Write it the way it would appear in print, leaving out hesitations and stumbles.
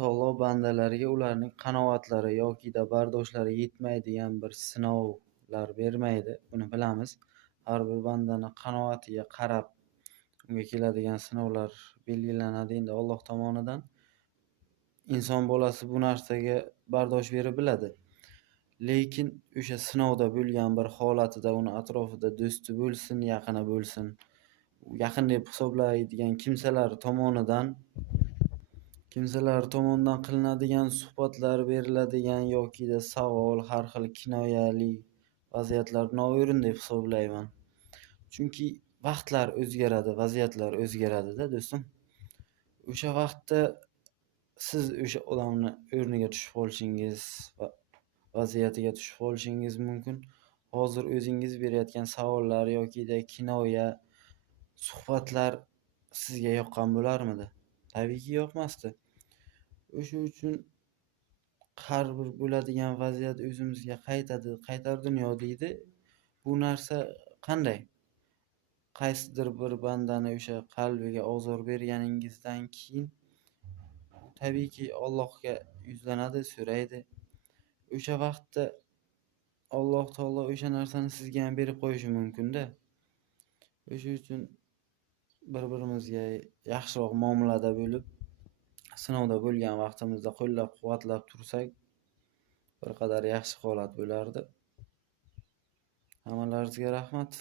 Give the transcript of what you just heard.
taolo bandalariga ularning qanoatlari yoki-da bardoshlari yetmaydigan bir sinovlar bermaydi. Buni bilamiz. Har bir bandani qanoatiga qarab unga keladigan sinovlar belgilanadi endi Alloh tomonidan. Inson bolasi bu narsaga bardosh berib biladi. Lekin o'sha sinovda bo'lgan bir holatida uni atrofida do'sti bo'lsin, yaqini bo'lsin, yaqin deb hisoblaydigan kimsalar tomonidan qilinadigan suhbatlar, beriladigan yoki-da savol, har xil kinoyali vaziyatlar noo'rin deb hisoblayman. Chunki vaqtlar o'zgaradi, vaziyatlar o'zgaradi-da do'stim. O'sha vaqtda siz o'sha odamni o'rniga tushib qolishingiz va vaziyatiga tushib qolishingiz mumkin. Hozir o'zingiz berayotgan savollar yoki-da kinoya suhbatlar sizga yoqqan bo'larmidi? Tabiiyki yoqmasdi. O'sha uchun har bir bo'ladigan vaziyat o'zimizga qaytar dunyo deydi. Bu narsa qanday? Qaysidir bir bandani o'sha qalbiga ozor berganingizdan keyin tabiiyki Allohga yuzlanadi, so'raydi. O'sha vaqtda Alloh taolo o'sha narsani sizga ham berib qo'yishi mumkin-da. O'sha uchun bir-birimizga yaxshiroq muomalada bo'lib, sinovda bo'lgan vaqtimizda qo'llab-quvvatlab tursak, bir qadar yaxshi holat bo'lardi. Hammalaringizga rahmat.